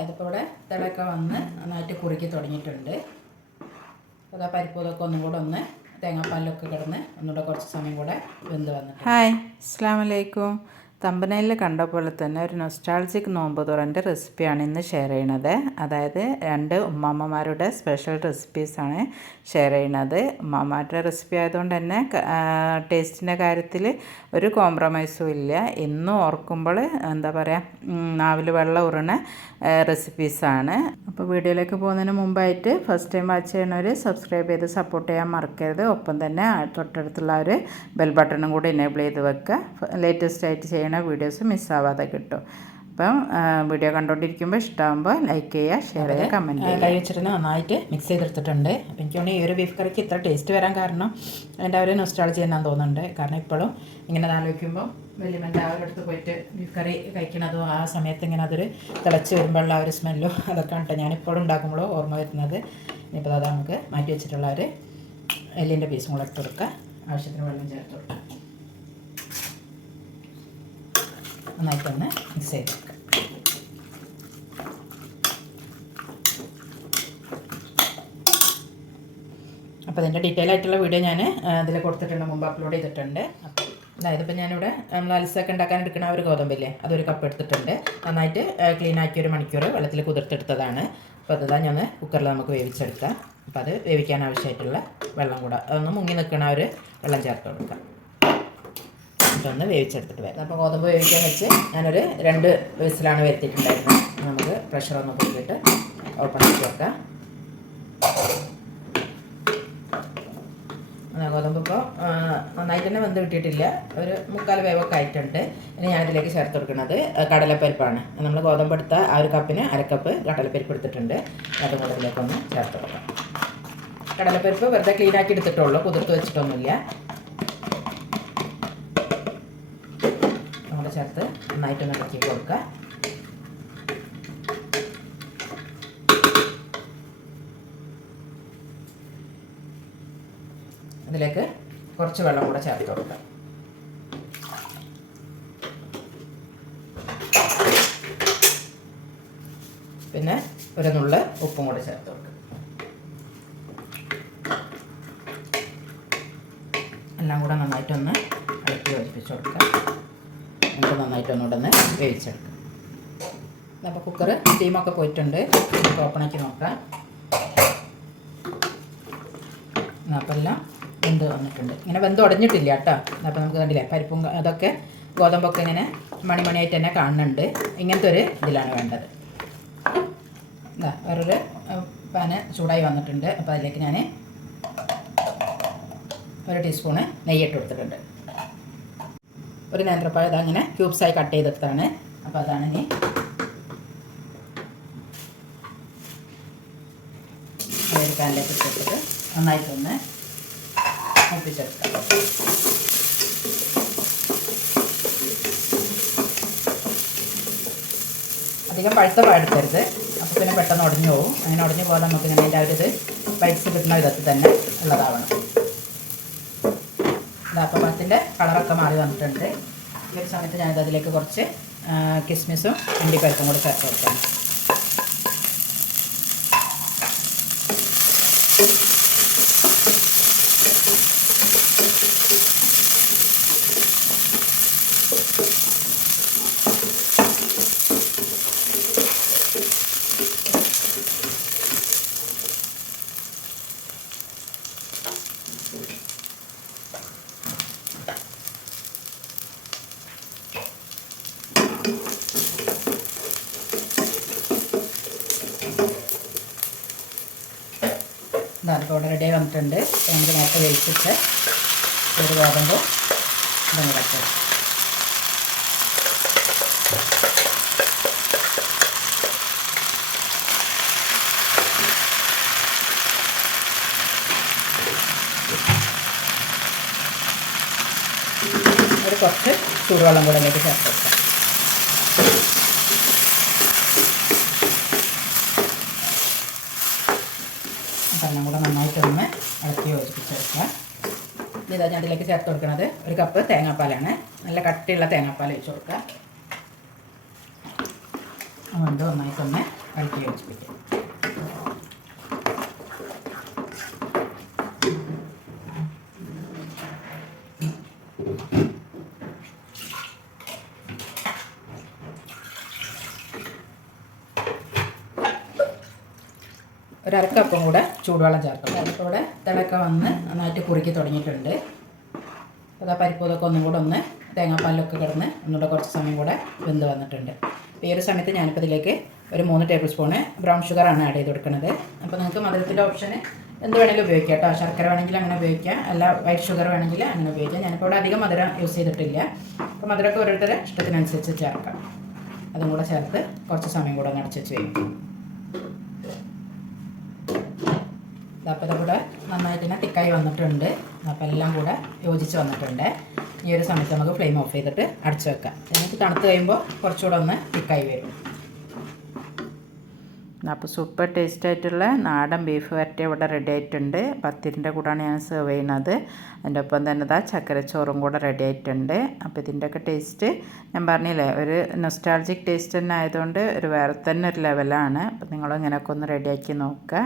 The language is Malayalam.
ഇതിപ്പോൾ ഇവിടെ തിളയൊക്കെ വന്ന് നന്നായിട്ട് കുറുക്കി തുടങ്ങിയിട്ടുണ്ട്. അപ്പോൾ പരിപ്പ് ഇതൊക്കെ ഒന്നും കൂടെ ഒന്ന് തേങ്ങാപ്പാലിലൊക്കെ കിടന്ന് ഒന്നുകൂടെ കുറച്ച് സമയം കൂടെ വെന്ത് വന്നു. ഹായ്, അസ്സലാമു അലൈക്കും. തമ്പനയിൽ കണ്ട പോലെ തന്നെ ഒരു നൊസ്റ്റാൾജിക് നോമ്പ് തുറൻ്റെ റെസിപ്പിയാണ് ഇന്ന് ഷെയർ ചെയ്യണത്. അതായത് 2 ഉമ്മാമ്മമാരുടെ സ്പെഷ്യൽ റെസിപ്പീസാണ് ഷെയർ ചെയ്യണത്. ഉമ്മാമ്മമാരുടെ റെസിപ്പി ആയതുകൊണ്ട് തന്നെ ടേസ്റ്റിൻ്റെ കാര്യത്തിൽ ഒരു കോംപ്രമൈസും ഇല്ല. എന്നും ഓർക്കുമ്പോൾ എന്താ പറയുക, നാവിൽ വെള്ളം ഉറണ റെസിപ്പീസാണ്. അപ്പോൾ വീഡിയോയിലേക്ക് പോകുന്നതിന് മുമ്പായിട്ട് ഫസ്റ്റ് ടൈം വാച്ച് ചെയ്യണവർ സബ്സ്ക്രൈബ് ചെയ്ത് സപ്പോർട്ട് ചെയ്യാൻ മറക്കരുത്. ഒപ്പം തന്നെ തൊട്ടടുത്തുള്ള ഒരു ബെൽ ബട്ടണും കൂടി എനേബിൾ ചെയ്ത് വെക്കുക. ലേറ്റസ്റ്റ് ആയിട്ട് ചെയ്യണ വീഡിയോസ് മിസ്സാവാതെ കിട്ടും. അപ്പം വീഡിയോ കണ്ടുകൊണ്ടിരിക്കുമ്പോൾ ഇഷ്ടമാകുമ്പോൾ ലൈക്ക് ചെയ്യുക, ഷെയർ ചെയ്യുക, കമൻറ്റ് ചെയ്യുക. കൈ വെച്ചിട്ട് നന്നായിട്ട് മിക്സ് ചെയ്തെടുത്തിട്ടുണ്ട്. അപ്പോൾ എനിക്ക് തോന്നുന്നു ഈ ഒരു ബീഫ് കറിക്ക് ഇത്ര ടേസ്റ്റ് വരാൻ കാരണം എൻ്റെ ഒരു നൊസ്റ്റാൾജി എന്നാന്ന് തോന്നുന്നുണ്ട്. കാരണം ഇപ്പോഴും ഇങ്ങനെ ആലോചിക്കുമ്പോൾ വലിയമ്മൻ്റെ ആ ഒരു അടുത്ത് പോയിട്ട് ബീഫ് കറി കഴിക്കണതും ആ സമയത്ത് ഇങ്ങനെ അതൊരു തിളച്ച് വരുമ്പോഴുള്ള ആ ഒരു സ്മെല്ലും അതൊക്കെ ഉണ്ട് ഞാനിപ്പോഴും ഉണ്ടാക്കുമ്പോഴോ ഓർമ്മ വരുന്നത്. ഇനിയിപ്പോൾ അത് നമുക്ക് മാറ്റി വെച്ചിട്ടുള്ള ഒരു എല്ലിൻ്റെ പീസും കൂടെ ഇട്ട് കൊടുക്കുക. ആവശ്യത്തിന് വെള്ളം ചേർത്ത് കൊടുക്കുക. നന്നായിട്ടൊന്ന് മിക്സ് ചെയ്ത് വെക്കുക. അപ്പോൾ അതിൻ്റെ ഡീറ്റെയിൽ ആയിട്ടുള്ള വീഡിയോ ഞാൻ അതിൽ കൊടുത്തിട്ടുണ്ട്, മുമ്പ് അപ്ലോഡ് ചെയ്തിട്ടുണ്ട്. അപ്പോൾ അതായത് ഇപ്പോൾ ഞാനിവിടെ നമ്മൾ അൽസൊക്കെ ഉണ്ടാക്കാൻ എടുക്കുന്ന ഒരു ഗോതമ്പില്ലേ, അതൊരു കപ്പ് എടുത്തിട്ടുണ്ട്. നന്നായിട്ട് ക്ലീൻ ആക്കി 1 മണിക്കൂർ വെള്ളത്തിൽ കുതിർത്തെടുത്തതാണ്. അപ്പോൾ അതാ ഞാൻ കുക്കറിൽ നമുക്ക് വേവിച്ചെടുക്കാം. അപ്പോൾ അത് വേവിക്കാൻ ആവശ്യമായിട്ടുള്ള വെള്ളം കൂടെ അതൊന്ന് മുങ്ങി നിൽക്കണ ഒരു വെള്ളം ചേർത്ത് കൊടുക്കാം. ഇതൊന്ന് വേവിച്ചെടുത്തിട്ട് വരാം. അപ്പോൾ ഗോതമ്പ് വേവിക്കാൻ വെച്ച് ഞാനൊരു 2 വിസിലാണ് വരുത്തിയിട്ടുണ്ടായിരുന്നത്. നമുക്ക് പ്രഷറൊന്ന് കൊടുത്തിട്ട് ഓപ്പൺ ആക്കി വെക്കാം. ഗോതമ്പ് ഇപ്പോൾ നന്നായിട്ട് തന്നെ വെന്ത് കിട്ടിയിട്ടില്ല, ഒരു 3/4 വേവൊക്കെ ആയിട്ടുണ്ട്. ഇനി ഞാനിതിലേക്ക് ചേർത്ത് കൊടുക്കുന്നത് കടലപ്പരിപ്പാണ്. നമ്മൾ ഗോതമ്പ് എടുത്ത ആ ഒരു കപ്പിന് 1/2 കപ്പ് കടലപ്പരിപ്പ് എടുത്തിട്ടുണ്ട്. അതും കൂടെ ഇതിലേക്കൊന്ന് ചേർത്ത് കൊടുക്കാം. കടലപ്പരിപ്പ് വെറുതെ ക്ലീൻ ആക്കി എടുത്തിട്ടുള്ളൂ, കുതിർത്ത് വെച്ചിട്ടൊന്നുമില്ല. നമ്മൾ ചേർത്ത് നന്നായിട്ടൊന്ന് ഇളക്കി കൊടുക്കുക. ഇതിലേക്ക് കുറച്ച് വെള്ളം കൂടെ ചേർത്ത് കൊടുക്കാം. പിന്നെ ഒരു നുള്ള് ഉപ്പും കൂടെ ചേർത്ത് കൊടുക്കാം. എല്ലാം കൂടെ നന്നായിട്ടൊന്ന് ഇളക്കി യോജിപ്പിച്ച് കൊടുക്കാം. നമുക്ക് നന്നായിട്ടൊന്നുകൂടെ വേവിച്ചെടുക്കാം. അപ്പോൾ കുക്കർ സ്റ്റീമൊക്കെ പോയിട്ടുണ്ട്. നമുക്ക് ഓപ്പൺ ആക്കി നോക്കാം. അപ്പോൾ എല്ലാം വെന്ത് വന്നിട്ടുണ്ട്. ഇങ്ങനെ വെന്ത് ഉടഞ്ഞിട്ടില്ല കേട്ടോ. അപ്പോൾ നമുക്ക് കണ്ടില്ലേ പരിപ്പും അതൊക്കെ ഗോതമ്പൊക്കെ ഇങ്ങനെ മണിമണിയായിട്ട് തന്നെ കാണുന്നുണ്ട്. ഇങ്ങനത്തെ ഒരു ഇതിലാണ് വേണ്ടത്. വേറൊരു പാന് ചൂടായി വന്നിട്ടുണ്ട്. അപ്പോൾ അതിലേക്ക് ഞാൻ 1 ടീസ്പൂണ് നെയ്യിട്ട് കൊടുത്തിട്ടുണ്ട്. ഒരു നേന്ത്രപ്പഴം ഇതങ്ങനെ ക്യൂബ്സായി കട്ട് ചെയ്തെടുത്താണ്. അപ്പോൾ അതാണ് ഇനി ഒരു പാനിലേക്ക് ഇട്ടിട്ട് നന്നായിട്ടൊന്ന് ഒപ്പിച്ചെടുക്കാം. അധികം പഴുത്ത പാടെടുക്കരുത്, അപ്പോൾ പിന്നെ പെട്ടെന്ന് ഉടഞ്ഞു പോകും. അങ്ങനെ ഉടഞ്ഞു പോലെ നമുക്ക് ഇങ്ങനെ അതിൻ്റെ ഒരു ഇത് പൈസ കിട്ടുന്ന വിധത്തിൽ തന്നെ ഉള്ളതാവണം. അപ്പോൾ പഴത്തിൻ്റെ കളറൊക്കെ മാറി വന്നിട്ടുണ്ട്. ഈ ഒരു സമയത്ത് ഞാനിത് അതിലേക്ക് കുറച്ച് കിസ്മിസും അണ്ടിപ്പരിപ്പും കൂടി ചേർത്ത് കൊടുക്കാം. ഇപ്പോൾ ഇവിടെ റെഡി വന്നിട്ടുണ്ട്. നമുക്ക് നേരത്തെ വേവിച്ചിട്ട് ഒരു ഗോതമ്പ് ഇതങ്ങ് വെച്ചത്. ഒരു കുറച്ച് ചൂടുവെള്ളം കൂടെ ഇതിലേക്ക് ചേർത്ത് വെക്കാം. എല്ലാം കൂടെ നന്നായിട്ടൊന്ന് ഇളക്കി യോജിപ്പിച്ചെടുക്കുക. ഇതാ ഞാൻ അതിലേക്ക് ചേർത്ത് കൊടുക്കുന്നത് 1 കപ്പ് തേങ്ങാപ്പാലാണ്. നല്ല കട്ടിയുള്ള തേങ്ങാപ്പാൽ ഒഴിച്ച് കൊടുക്കുക. വീണ്ടും നന്നായിട്ടൊന്ന് ഇളക്കി യോജിപ്പിക്കാം. ഒരു അരക്കപ്പം കൂടെ ചൂടുവെള്ളം ചേർക്കാം. അരക്കോടെ തിളക്ക വന്ന് നന്നായിട്ട് കുറുക്കി തുടങ്ങിയിട്ടുണ്ട്. അപ്പോൾ ആ പരിപ്പ് ഇതൊക്കെ ഒന്നും കൂടെ ഒന്ന് തേങ്ങാപ്പാലിലൊക്കെ കിടന്ന് ഒന്നുകൂടെ കുറച്ച് സമയം കൂടെ വെന്ത് വന്നിട്ടുണ്ട്. അപ്പോൾ ഈ ഒരു സമയത്ത് ഞാനിപ്പോൾ ഇതിലേക്ക് ഒരു 3 ടേബിൾ സ്പൂണ് ബ്രൗൺ ഷുഗറാണ് ആഡ് ചെയ്ത് കൊടുക്കുന്നത്. അപ്പോൾ നിങ്ങൾക്ക് മധുരത്തിൻ്റെ ഓപ്ഷൻ എന്ത് വേണമെങ്കിലും ഉപയോഗിക്കാം കേട്ടോ. ശർക്കര വേണമെങ്കിൽ അങ്ങനെ ഉപയോഗിക്കാം, അല്ല വൈറ്റ് ഷുഗർ വേണമെങ്കിൽ അങ്ങനെ ഉപയോഗിക്കാം. ഞാനിപ്പോൾ ഇവിടെ അധികം മധുരം യൂസ് ചെയ്തിട്ടില്ല. അപ്പോൾ മധുരമൊക്കെ ഓരോരുത്തരുടെ ഇഷ്ടത്തിനനുസരിച്ച് ചേർക്കാം. അതും കൂടെ ചേർത്ത് കുറച്ച് സമയം കൂടെ ഒന്ന് അടച്ച് വെച്ച് വയ്ക്കും. അപ്പോൾ ഇതുകൂടെ നന്നായിട്ട് തന്നെ തിക്കായി വന്നിട്ടുണ്ട്. അപ്പോൾ എല്ലാം കൂടെ യോജിച്ച് വന്നിട്ടുണ്ട്. ഈ ഒരു സമയത്ത് നമുക്ക് ഫ്ലെയിം ഓഫ് ചെയ്തിട്ട് അടച്ചു വെക്കാം. എനിക്ക് തണുത്ത് കഴിയുമ്പോൾ കുറച്ചുകൂടെ ഒന്ന് തിക്കായി വരും. അപ്പോൾ സൂപ്പർ ടേസ്റ്റ് ആയിട്ടുള്ള നാടൻ ബീഫ് വരട്ടി ഇവിടെ റെഡി ആയിട്ടുണ്ട്. പത്തിരിൻ്റെ കൂടെയാണ് ഞാൻ സെർവ് ചെയ്യുന്നത്. അതിൻ്റെ ഒപ്പം തന്നെ ഇതാ ചക്കരച്ചോറും കൂടെ റെഡി ആയിട്ടുണ്ട്. അപ്പോൾ ഇതിൻ്റെയൊക്കെ ടേസ്റ്റ് ഞാൻ പറഞ്ഞില്ലേ, ഒരു നൊസ്റ്റാൾജിക് ടേസ്റ്റ് തന്നെ ആയതുകൊണ്ട് ഒരു വേറെ തന്നെ ഒരു ലെവലാണ്. അപ്പോൾ നിങ്ങളും ഇങ്ങനെയൊക്കെ ഒന്ന് റെഡിയാക്കി നോക്കുക.